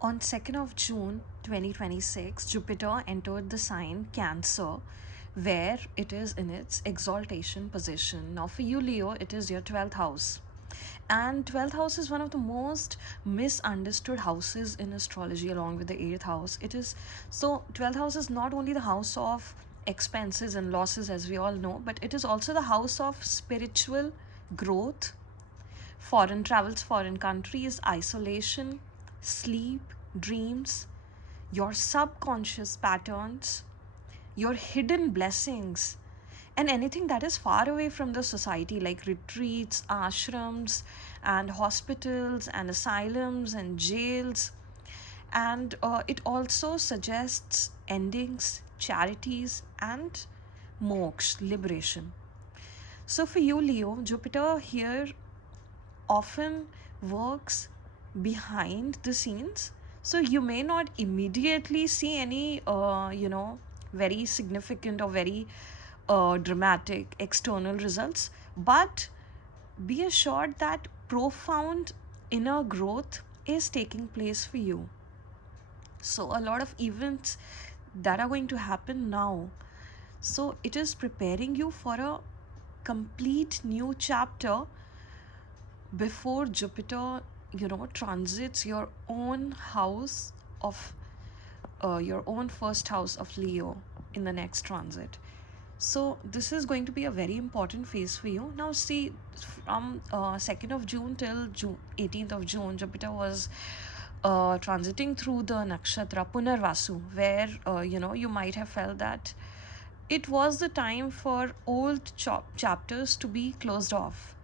On 2nd of June 2026, Jupiter entered the sign Cancer, where it is in its exaltation position. Now, for you, Leo, it is your 12th house. And 12th house is one of the most misunderstood houses in astrology, along with the 8th house. It is so, 12th house is not only the house of expenses and losses, as we all know, but it is also the house of spiritual growth, foreign travels, foreign countries, isolation, sleep, dreams, your subconscious patterns, your hidden blessings, and anything that is far away from the society, like retreats, ashrams, and hospitals, and asylums, and jails. And it also suggests endings, charities, and moksha, liberation. So, for you, Leo, Jupiter here often works behind the scenes, so you may not immediately see any very significant or very dramatic external results, but be assured that profound inner growth is taking place for you. So a lot of events that are going to happen now, so it is preparing you for a complete new chapter before Jupiter, transits your own house of your own first house of Leo in the next transit. So this is going to be a very important phase for you. Now see, from 2nd of June till 18th of June, Jupiter was transiting through the nakshatra Punarvasu, where you might have felt that it was the time for old chapters to be closed off,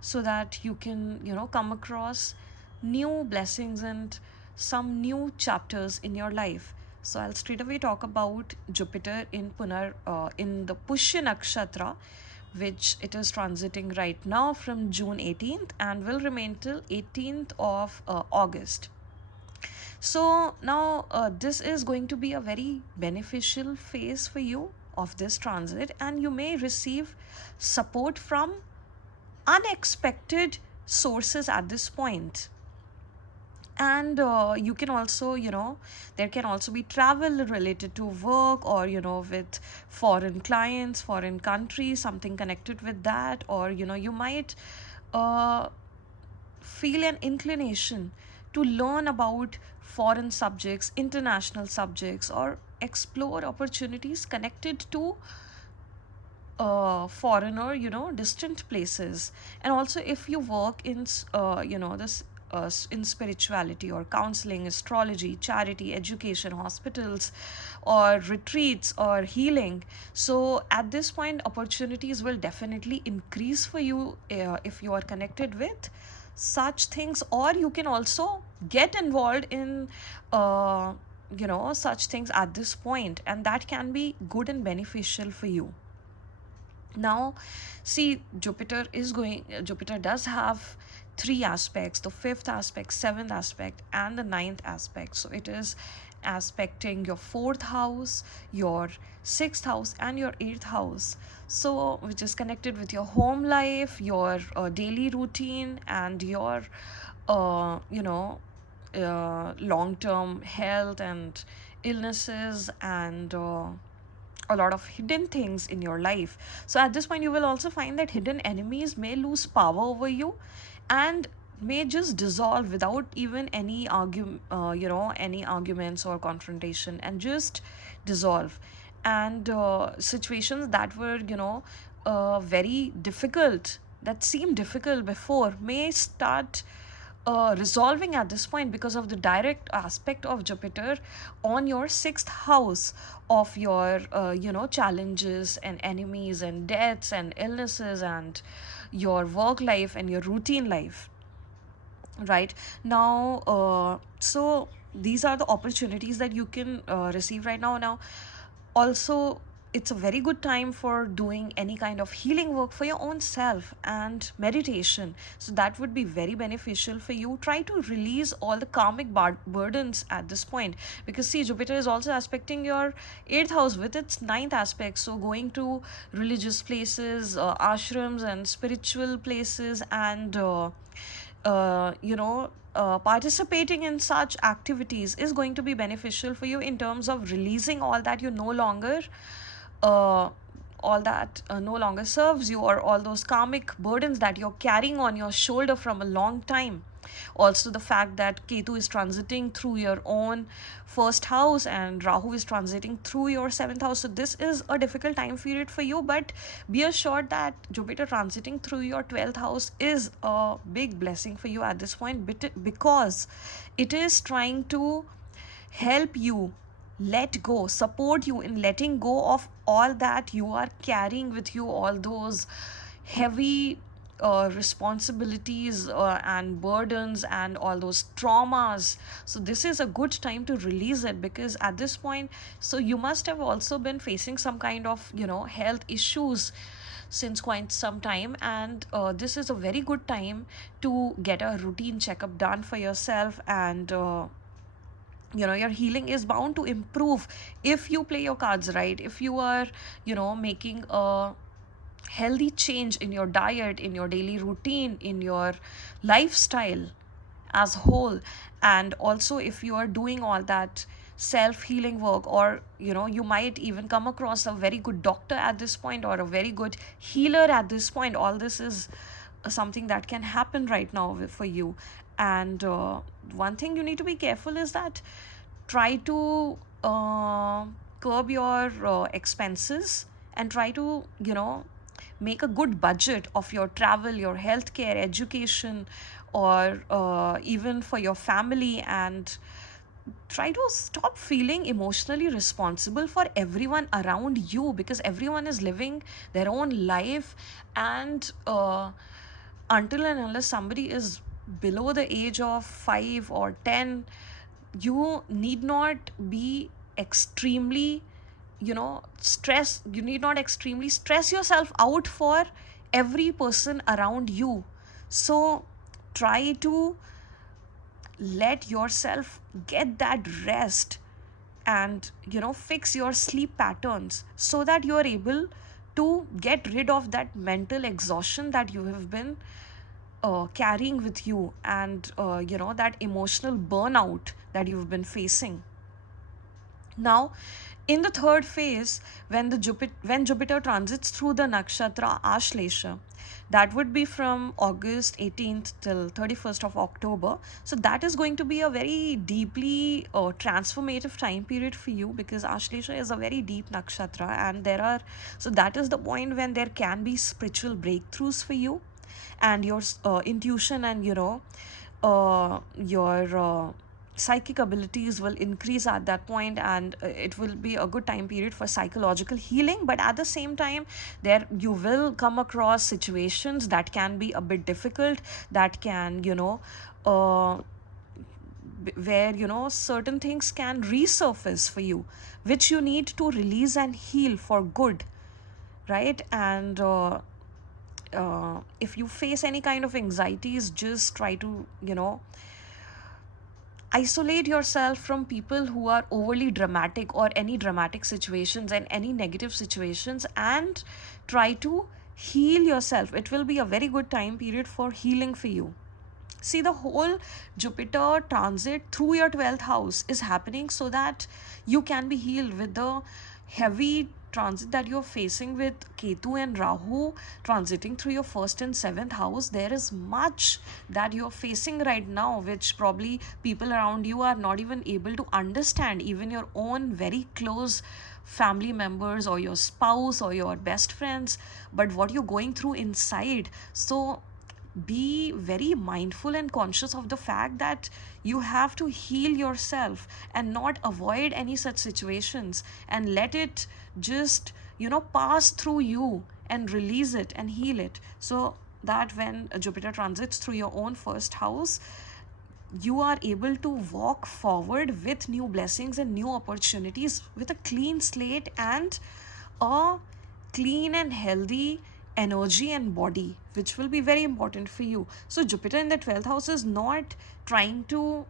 so that you can come across new blessings and some new chapters in your life. So I'll straight away talk about Jupiter in in the Pushya nakshatra, which it is transiting right now from June 18th and will remain till 18th of August. So now this is going to be a very beneficial phase for you of this transit, and you may receive support from unexpected sources at this point. And you can also, there can also be travel related to work, or with foreign clients, foreign countries, something connected with that. Or you might uh, feel an inclination to learn about foreign subjects, international subjects, or explore opportunities connected to foreign or distant places. And also, if you work in this in spirituality or counseling, astrology, charity, education, hospitals, or retreats, or healing, so at this point opportunities will definitely increase for you if you are connected with such things. Or you can also get involved in such things at this point, and that can be good and beneficial for you. Now see, Jupiter does have three aspects: the fifth aspect, seventh aspect, and the ninth aspect. So it is aspecting your fourth house, your sixth house, and your eighth house, so which is connected with your home life, your daily routine, and your long term health and illnesses, and a lot of hidden things in your life. So at this point, you will also find that hidden enemies may lose power over you, and may just dissolve without even any arguments or confrontation, and just dissolve. And situations that were very difficult, that seemed difficult before, may start resolving at this point, because of the direct aspect of Jupiter on your sixth house of your challenges and enemies and deaths and illnesses, and your work life and your routine life. Right now, so these are the opportunities that you can receive right now. Also, it's a very good time for doing any kind of healing work for your own self and meditation, so that would be very beneficial for you. Try to release all the karmic burdens at this point, because see, Jupiter is also aspecting your eighth house with its ninth aspect. So going to religious places, ashrams, and spiritual places, and participating in such activities is going to be beneficial for you in terms of releasing all that you no longer uh, all that no longer serves you, or all those karmic burdens that you're carrying on your shoulder from a long time. Also, the fact that Ketu is transiting through your own first house and Rahu is transiting through your seventh house. So, this is a difficult time period for you, but be assured that Jupiter transiting through your 12th house is a big blessing for you at this point, because it is trying to help you let go, support you in letting go of all that you are carrying with you, all those heavy responsibilities and burdens and all those traumas. So this is a good time to release it, because at this point, so you must have also been facing some kind of health issues since quite some time, and this is a very good time to get a routine checkup done for yourself, and your healing is bound to improve if you play your cards right, if you are making a healthy change in your diet, in your daily routine, in your lifestyle as whole. And also, if you are doing all that self healing work, or you might even come across a very good doctor at this point, or a very good healer at this point. All this is something that can happen right now for you. And one thing you need to be careful is that try to curb your expenses, and try to make a good budget of your travel, your healthcare, education, or even for your family. And try to stop feeling emotionally responsible for everyone around you, because everyone is living their own life. And until and unless somebody is below the age of 5 or 10, you need not be extremely stress you need not extremely stress yourself out for every person around you. So try to let yourself get that rest, and fix your sleep patterns, so that you are able to get rid of that mental exhaustion that you have been carrying with you, and that emotional burnout that you've been facing. Now, in the third phase, when Jupiter transits through the nakshatra Ashlesha, that would be from August 18th till 31st of October. So that is going to be a very deeply transformative time period for you, because Ashlesha is a very deep nakshatra, and that is the point when there can be spiritual breakthroughs for you, and your intuition and your psychic abilities will increase at that point, and it will be a good time period for psychological healing. But at the same time, there you will come across situations that can be a bit difficult, that can uh, where certain things can resurface for you, which you need to release and heal for good, right? And if you face any kind of anxieties, just try to isolate yourself from people who are overly dramatic, or any dramatic situations and any negative situations, and try to heal yourself. It will be a very good time period for healing for you. See, the whole Jupiter transit through your 12th house is happening so that you can be healed. With the heavy transit that you're facing with Ketu and Rahu transiting through your first and seventh house, there is much that you're facing right now, which probably people around you are not even able to understand, even your own very close family members, or your spouse, or your best friends. But what you're going through inside, so be very mindful and conscious of the fact that you have to heal yourself and not avoid any such situations, and let it just pass through you, and release it and heal it, so that when Jupiter transits through your own first house, you are able to walk forward with new blessings and new opportunities, with a clean slate and a clean and healthy energy and body, which will be very important for you. So Jupiter in the 12th house is not trying to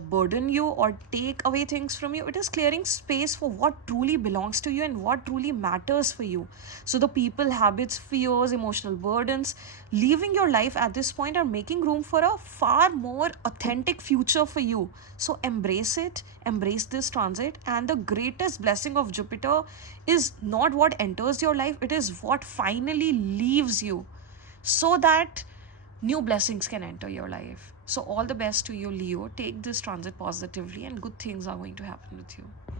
burden you or take away things from you. It is clearing space for what truly belongs to you and what truly matters for you. So the people, habits, fears, emotional burdens leaving your life at this point are making room for a far more authentic future for you. So embrace it, embrace this transit. And the greatest blessing of Jupiter is not what enters your life, it is what finally leaves you, so that new blessings can enter your life. So, all the best to you, Leo. Take this transit positively, and good things are going to happen with you.